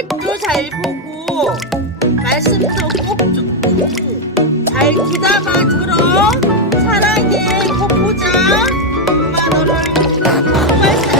책도 잘 보고 말씀도 꼭 듣고 잘 기다가 들어 사랑해 꽃보자. 엄마 너를 정말 사랑해.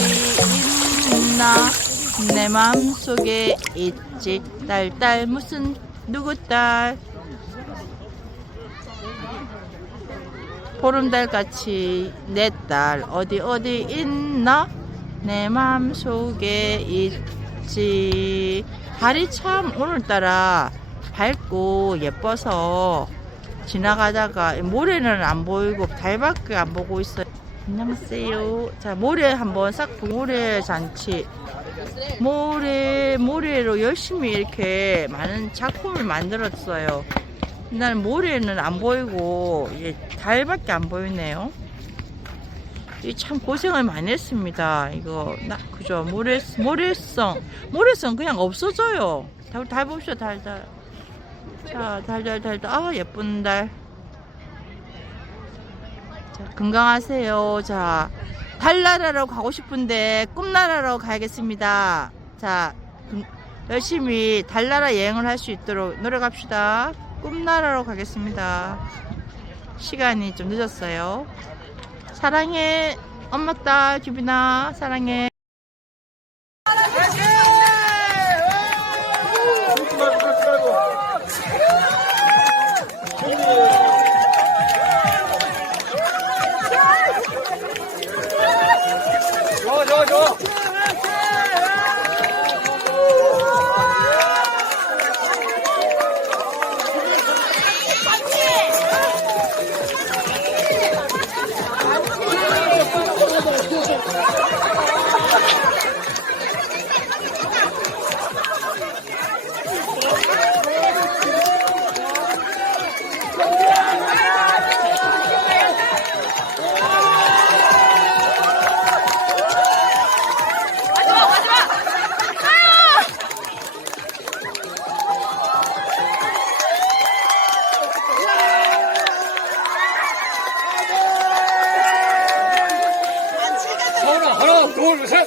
있나? 내 맘속에 있지. 딸딸 무슨 누구 딸? 보름달 같이 내 딸 어디 어디 있나? 내 맘속에 있지. 달이 참 오늘따라 밝고 예뻐서 지나가다가 모래는 안 보이고 달밖에 안 보고 있어요 안녕하세요 자 모래 한번 싹 보- 모래 잔치 모래 모래로 열심히 이렇게 많은 작품을 만들었어요 난 모래는 안 보이고 이제 달밖에 안 보이네요. 이참 고생을 많이 했습니다. 이거 나 그죠? 모래 모래성 모래성 그냥 없어져요. 달, 달 봅시다 달 달. 자 달 달달아 예쁜 달. 자 건강하세요. 자 달나라로 가고 싶은데 꿈나라로 가야겠습니다. 자 금- 열심히 달나라 여행을 할 수 있도록 노력합시다. 꿈나라로 가겠습니다. 시간이 좀 늦었어요. 사랑해. 엄마 딸 규빈아 사랑해. Yeah. 하나 하나 둘 셋